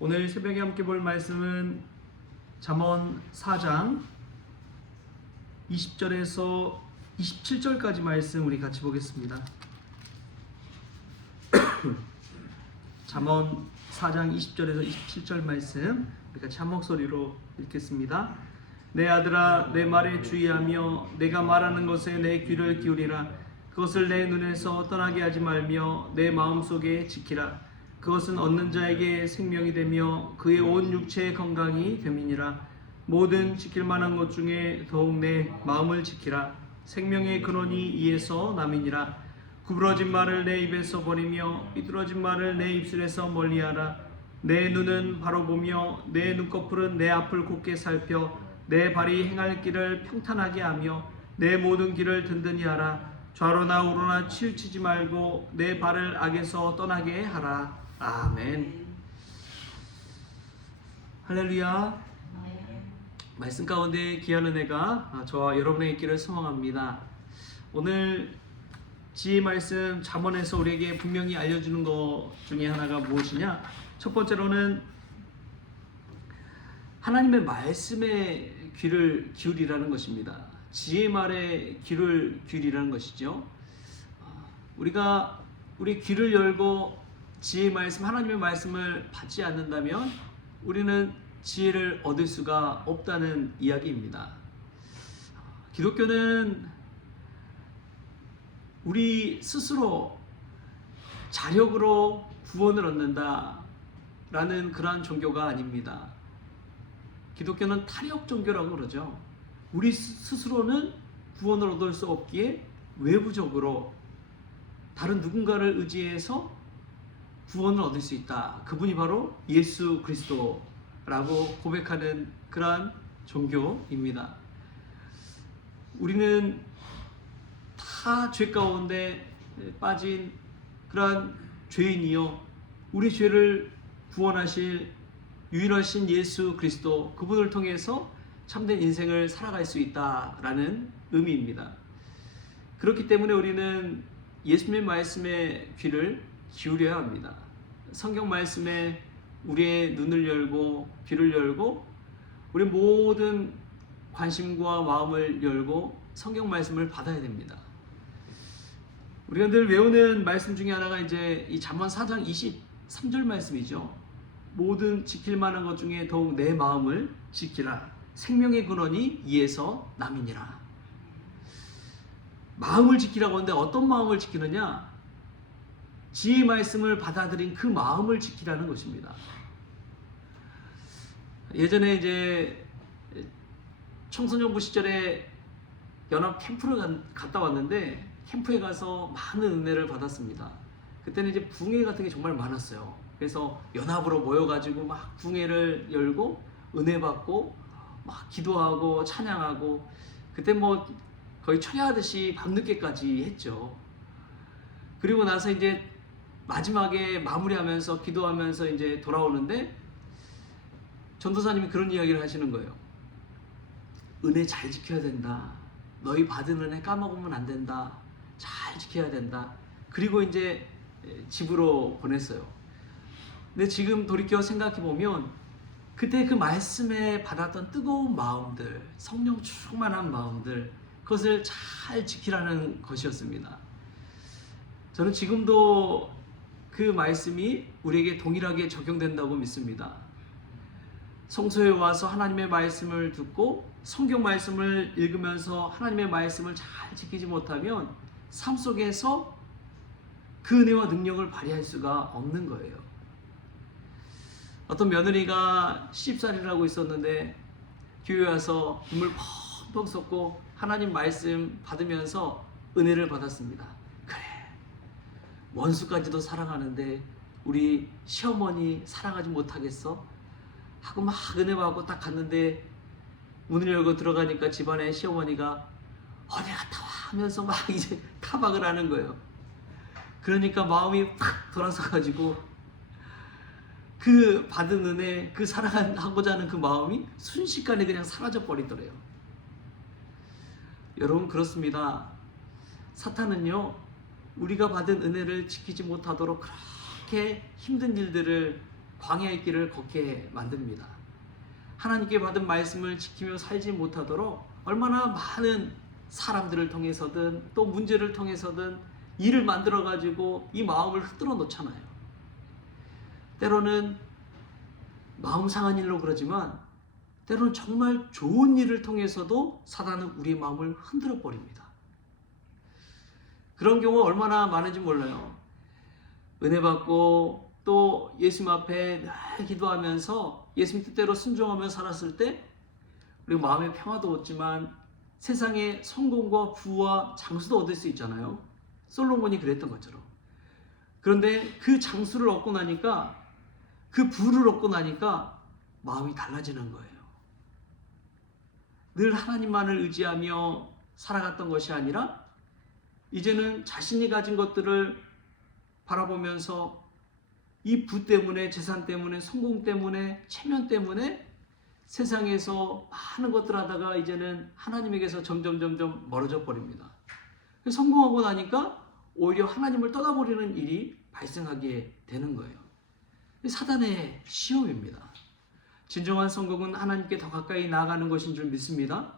오늘 새벽에 함께 볼 말씀은 잠언 4장 20절에서 27절까지 말씀 우리 같이 보겠습니다. 잠언 4장 20절에서 27절 말씀 우리 같이 한 목소리로 읽겠습니다. 내 아들아, 내 말에 주의하며 내가 말하는 것에 내 귀를 기울이라. 그것을 내 눈에서 떠나게 하지 말며 내 마음속에 지키라. 그것은 얻는 자에게 생명이 되며 그의 온 육체의 건강이 됨이니라. 모든 지킬 만한 것 중에 더욱 내 마음을 지키라. 생명의 근원이 이에서 남이니라. 구부러진 말을 내 입에서 버리며 삐뚤어진 말을 내 입술에서 멀리하라. 내 눈은 바로 보며 내 눈꺼풀은 내 앞을 곧게 살펴 내 발이 행할 길을 평탄하게 하며 내 모든 길을 든든히 하라. 좌로나 우로나 치우치지 말고 내 발을 악에서 떠나게 하라. 아멘. 할렐루야. 말씀 가운데 귀한 은혜가 저와 여러분의 있기를 소망합니다. 오늘 지혜 말씀 잠언에서 우리에게 분명히 알려주는 것 중에 하나가 무엇이냐? 첫 번째로는 하나님의 말씀에 귀를 기울이라는 것입니다. 지혜 말에 귀를 기울이라는 것이죠. 우리가 우리 귀를 열고 지혜의 말씀, 하나님의 말씀을 받지 않는다면 우리는 지혜를 얻을 수가 없다는 이야기입니다. 기독교는 우리 스스로 자력으로 구원을 얻는다라는 그러한 종교가 아닙니다. 기독교는 타력 종교라고 그러죠. 우리 스스로는 구원을 얻을 수 없기에 외부적으로 다른 누군가를 의지해서 구원을 얻을 수 있다. 그분이 바로 예수 그리스도라고 고백하는 그러한 종교입니다. 우리는 다 죄 가운데 빠진 그러한 죄인이요, 우리 죄를 구원하실 유일하신 예수 그리스도, 그분을 통해서 참된 인생을 살아갈 수 있다라는 의미입니다. 그렇기 때문에 우리는 예수님의 말씀에 귀를 기울여야 합니다. 성경 말씀에 우리의 눈을 열고 귀를 열고 우리 모든 관심과 마음을 열고 성경 말씀을 받아야 됩니다. 우리가 늘 외우는 말씀 중에 하나가 이제 이 잠언 4장 23절 말씀이죠. 모든 지킬 만한 것 중에 더욱 내 마음을 지키라. 생명의 근원이 이에서 남이니라. 마음을 지키라고 하는데 어떤 마음을 지키느냐? 지혜의 말씀을 받아들인 그 마음을 지키라는 것입니다. 예전에 이제 청소년부 시절에 연합 캠프를 갔다 왔는데 캠프에 가서 많은 은혜를 받았습니다. 그때는 이제 붕괴 같은 게 정말 많았어요. 그래서 연합으로 모여가지고 막 붕괴를 열고 은혜 받고 막 기도하고 찬양하고, 그때 뭐 거의 철야하듯이 밤늦게까지 했죠. 그리고 나서 이제 마지막에 마무리하면서 기도하면서 이제 돌아오는데 전도사님이 그런 이야기를 하시는 거예요. 은혜 잘 지켜야 된다. 너희 받은 은혜 까먹으면 안 된다. 잘 지켜야 된다. 그리고 이제 집으로 보냈어요. 근데 지금 돌이켜 생각해 보면 그때 그 말씀에 받았던 뜨거운 마음들, 성령 충만한 마음들, 그것을 잘 지키라는 것이었습니다. 저는 지금도 그 말씀이 우리에게 동일하게 적용된다고 믿습니다. 성소에 와서 하나님의 말씀을 듣고 성경 말씀을 읽으면서 하나님의 말씀을 잘 지키지 못하면 삶 속에서 그 은혜와 능력을 발휘할 수가 없는 거예요. 어떤 며느리가 시집살이를 하고 있었는데 교회 와서 눈물 펑펑 쏟고 하나님 말씀 받으면서 은혜를 받았습니다. 그래, 원수까지도 사랑하는데 우리 시어머니 사랑하지 못하겠어? 하고 막 은혜 받고 딱 갔는데 문을 열고 들어가니까 집안에 시어머니가 어디 갔다 와 하면서 막 이제 타박을 하는 거예요. 그러니까 마음이 팍 돌아서 가지고 그 받은 은혜, 그 사랑하고자 하는 그 마음이 순식간에 그냥 사라져 버리더래요. 여러분, 그렇습니다. 사탄은요, 우리가 받은 은혜를 지키지 못하도록 그렇게 힘든 일들을 광야의 길을 걷게 만듭니다. 하나님께 받은 말씀을 지키며 살지 못하도록 얼마나 많은 사람들을 통해서든 또 문제를 통해서든 일을 만들어 가지고 이 마음을 흔들어 놓잖아요. 때로는 마음 상한 일로 그러지만 때로는 정말 좋은 일을 통해서도 사단은 우리의 마음을 흔들어 버립니다. 그런 경우가 얼마나 많은지 몰라요. 은혜 받고 또 예수님 앞에 늘 기도하면서 예수님 뜻대로 순종하며 살았을 때 우리 마음의 평화도 얻지만 세상의 성공과 부와 장수도 얻을 수 있잖아요. 솔로몬이 그랬던 것처럼. 그런데 그 장수를 얻고 나니까, 그 부를 얻고 나니까 마음이 달라지는 거예요. 늘 하나님만을 의지하며 살아갔던 것이 아니라 이제는 자신이 가진 것들을 바라보면서 이 부 때문에, 재산 때문에, 성공 때문에, 체면 때문에 세상에서 많은 것들 하다가 이제는 하나님에게서 점점 멀어져 버립니다. 성공하고 나니까 오히려 하나님을 떠나버리는 일이 발생하게 되는 거예요. 사단의 시험입니다. 진정한 성공은 하나님께 더 가까이 나아가는 것인 줄 믿습니다.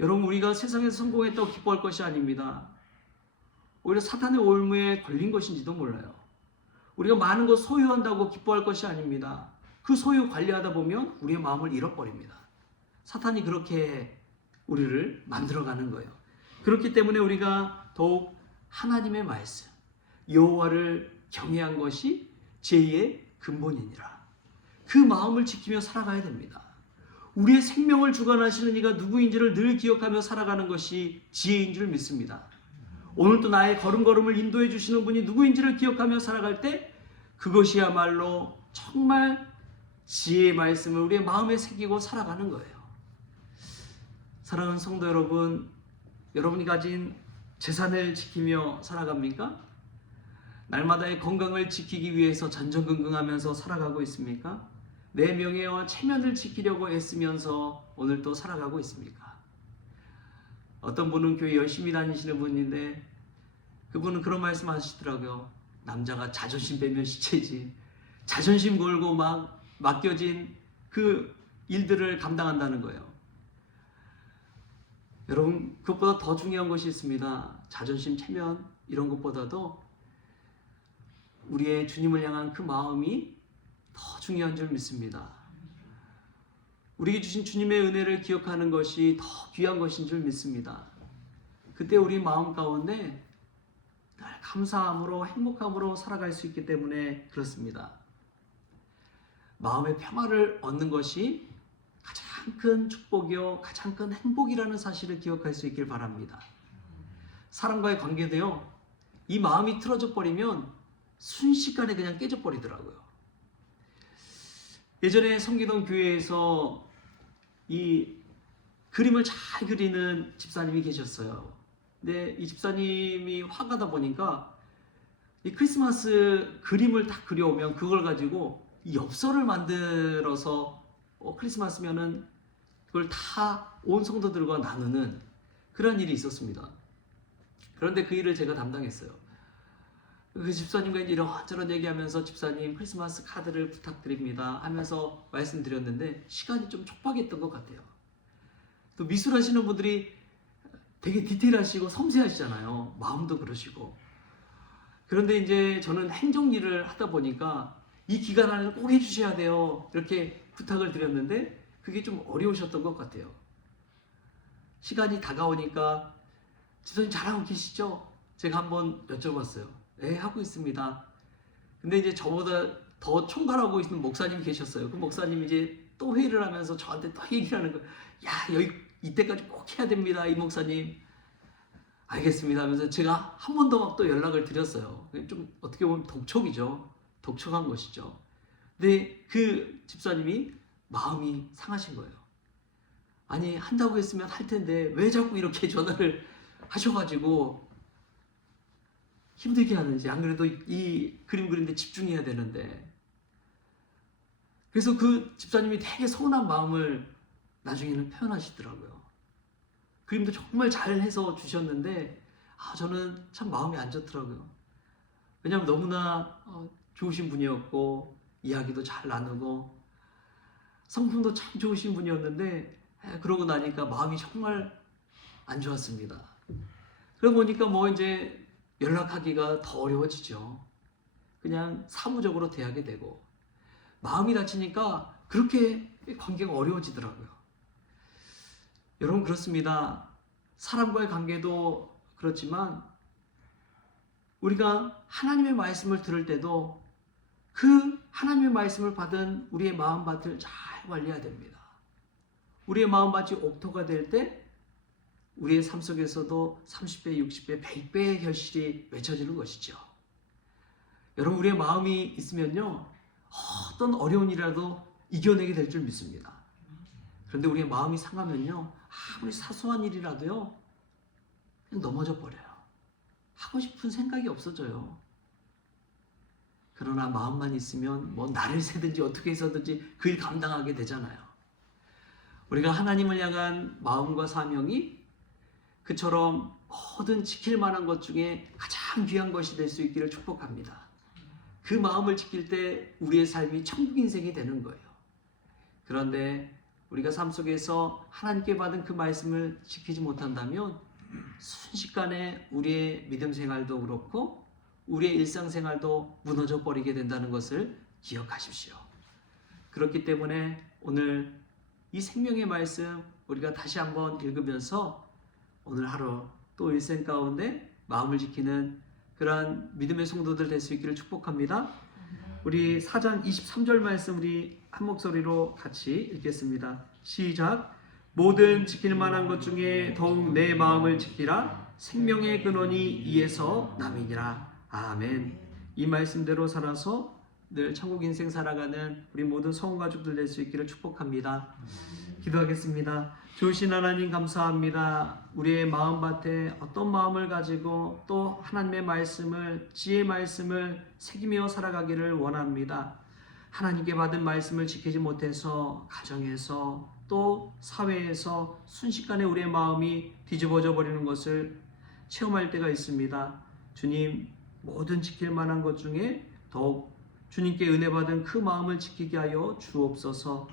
여러분, 우리가 세상에서 성공했다고 기뻐할 것이 아닙니다. 오히려 사탄의 올무에 걸린 것인지도 몰라요. 우리가 많은 것 소유한다고 기뻐할 것이 아닙니다. 그 소유 관리하다 보면 우리의 마음을 잃어버립니다. 사탄이 그렇게 우리를 만들어가는 거예요. 그렇기 때문에 우리가 더욱 하나님의 말씀, 여호와를 경외한 것이 죄의 근본이니라. 그 마음을 지키며 살아가야 됩니다. 우리의 생명을 주관하시는 이가 누구인지를 늘 기억하며 살아가는 것이 지혜인 줄 믿습니다. 오늘도 나의 걸음걸음을 인도해 주시는 분이 누구인지를 기억하며 살아갈 때 그것이야말로 정말 지혜의 말씀을 우리의 마음에 새기고 살아가는 거예요. 사랑하는 성도 여러분, 여러분이 가진 재산을 지키며 살아갑니까? 날마다의 건강을 지키기 위해서 전전긍긍하면서 살아가고 있습니까? 내 명예와 체면을 지키려고 애쓰면서 오늘도 살아가고 있습니까? 어떤 분은 교회 열심히 다니시는 분인데 그분은 그런 말씀 하시더라고요. 남자가 자존심 빼면 시체지. 자존심 걸고 막 맡겨진 그 일들을 감당한다는 거예요. 여러분, 그것보다 더 중요한 것이 있습니다. 자존심, 체면 이런 것보다도 우리의 주님을 향한 그 마음이 더 중요한 줄 믿습니다. 우리에게 주신 주님의 은혜를 기억하는 것이 더 귀한 것인 줄 믿습니다. 그때 우리 마음 가운데 늘 감사함으로 행복함으로 살아갈 수 있기 때문에 그렇습니다. 마음의 평화를 얻는 것이 가장 큰 축복이요 가장 큰 행복이라는 사실을 기억할 수 있길 바랍니다. 사람과의 관계도요, 이 마음이 틀어져 버리면 순식간에 그냥 깨져 버리더라고요. 예전에 섬기던 교회에서 이 그림을 잘 그리는 집사님이 계셨어요. 근데 이 집사님이 화가다 보니까 이 크리스마스 그림을 딱 그려오면 그걸 가지고 이 엽서를 만들어서 크리스마스면은 그걸 다 온 성도들과 나누는 그런 일이 있었습니다. 그런데 그 일을 제가 담당했어요. 그 집사님과 이런저런 얘기하면서 집사님 크리스마스 카드를 부탁드립니다 하면서 말씀드렸는데 시간이 좀 촉박했던 것 같아요. 또 미술 하시는 분들이 되게 디테일하시고 섬세하시잖아요. 마음도 그러시고. 그런데 이제 저는 행정 일을 하다 보니까 이 기간 안에 꼭 해주셔야 돼요. 이렇게 부탁을 드렸는데 그게 좀 어려우셨던 것 같아요. 시간이 다가오니까 집사님 잘하고 계시죠? 제가 한번 여쭤봤어요. 네, 하고 있습니다. 근데 이제 저보다 더 총괄하고 있는 목사님이 계셨어요. 그 목사님이 이제 또 회의를 하면서 저한테 또 얘기를 하는 거예요. 야, 여기 이때까지 꼭 해야 됩니다, 이 목사님. 알겠습니다 하면서 제가 한 번 더 또 연락을 드렸어요. 좀 어떻게 보면 독촉이죠. 독촉한 것이죠. 근데 그 집사님이 마음이 상하신 거예요. 아니, 한다고 했으면 할 텐데 왜 자꾸 이렇게 전화를 하셔가지고 힘들게 하는지. 안 그래도 이 그림 그리는데 집중해야 되는데. 그래서 그 집사님이 되게 서운한 마음을 나중에는 표현하시더라고요. 그림도 정말 잘 해서 주셨는데 저는 참 마음이 안 좋더라고요. 왜냐하면 너무나 좋으신 분이었고 이야기도 잘 나누고 성품도 참 좋으신 분이었는데 그러고 나니까 마음이 정말 안 좋았습니다. 그러고 보니까 뭐 이제 연락하기가 더 어려워지죠. 그냥 사무적으로 대하게 되고 마음이 다치니까 그렇게 관계가 어려워지더라고요. 여러분 그렇습니다. 사람과의 관계도 그렇지만 우리가 하나님의 말씀을 들을 때도 그 하나님의 말씀을 받은 우리의 마음밭을 잘 관리해야 됩니다. 우리의 마음밭이 옥토가 될 때 우리의 삶 속에서도 30배, 60배, 100배의 결실이 맺혀지는 것이죠. 여러분 우리의 마음이 있으면요 어떤 어려운 일이라도 이겨내게 될 줄 믿습니다. 그런데 우리의 마음이 상하면요 아무리 사소한 일이라도요 그냥 넘어져 버려요. 하고 싶은 생각이 없어져요. 그러나 마음만 있으면 뭐 나를 새든지 어떻게 해서든지 그 일 감당하게 되잖아요. 우리가 하나님을 향한 마음과 사명이 그처럼 모든 지킬 만한 것 중에 가장 귀한 것이 될 수 있기를 축복합니다. 그 마음을 지킬 때 우리의 삶이 천국 인생이 되는 거예요. 그런데 우리가 삶 속에서 하나님께 받은 그 말씀을 지키지 못한다면 순식간에 우리의 믿음 생활도 그렇고 우리의 일상생활도 무너져 버리게 된다는 것을 기억하십시오. 그렇기 때문에 오늘 이 생명의 말씀 우리가 다시 한번 읽으면서 오늘 하루 또 일생 가운데 마음을 지키는 그러한 믿음의 성도들 될 수 있기를 축복합니다. 우리 4장 23절 말씀 우리 한 목소리로 같이 읽겠습니다. 시작. 모든 지킬 만한 것 중에 더욱 내 마음을 지키라. 생명의 근원이 이에서 남이니라. 아멘. 이 말씀대로 살아서 늘 천국 인생 살아가는 우리 모든 성원 가족들 될 수 있기를 축복합니다. 기도하겠습니다. 좋으신 하나님 감사합니다. 우리의 마음밭에 어떤 마음을 가지고 또 하나님의 말씀을 지혜의 말씀을 새기며 살아가기를 원합니다. 하나님께 받은 말씀을 지키지 못해서 가정에서 또 사회에서 순식간에 우리의 마음이 뒤집어져 버리는 것을 체험할 때가 있습니다. 주님, 모든 지킬 만한 것 중에 더욱 주님께 은혜 받은 그 마음을 지키게 하여 주옵소서.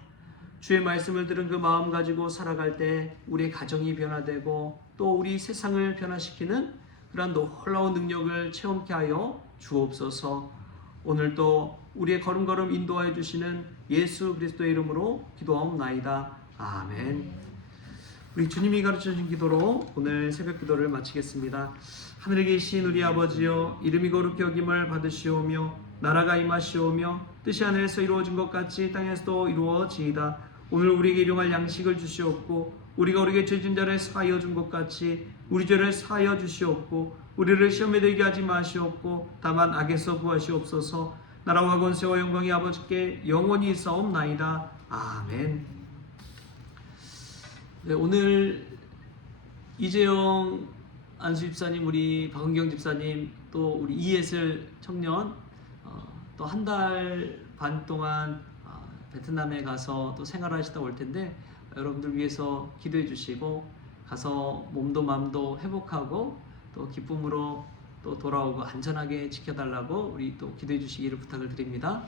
주의 말씀을 들은 그 마음 가지고 살아갈 때 우리의 가정이 변화되고 또 우리 세상을 변화시키는 그런 놀라운 능력을 체험케 하여 주옵소서. 오늘도 우리의 걸음걸음 인도하여 주시는 예수 그리스도의 이름으로 기도하옵나이다. 아멘. 우리 주님이 가르쳐주신 기도로 오늘 새벽 기도를 마치겠습니다. 하늘에 계신 우리 아버지여, 이름이 거룩히 여김을 받으시오며 나라가 임하시오며 뜻이 하늘에서 이루어진 것 같이 땅에서도 이루어지이다. 오늘 우리에게 일용할 양식을 주시옵고 우리가 우리에게 죄진 자를 사하여 준 것 같이 우리 죄를 사하여 주시옵고 우리를 시험에 들게 하지 마시옵고 다만 악에서 구하시옵소서. 나라와 권세와 영광이 아버지께 영원히 있사옵나이다. 아멘. 네, 오늘 이재영 안수 집사님, 우리 박은경 집사님, 또 우리 이예슬 청년 또 한 달 반 동안 베트남에 가서 또 생활하시다 올 텐데 여러분들 위해서 기도해 주시고 가서 몸도 마음도 회복하고 또 기쁨으로 또 돌아오고 안전하게 지켜달라고 우리 또 기도해 주시기를 부탁을 드립니다.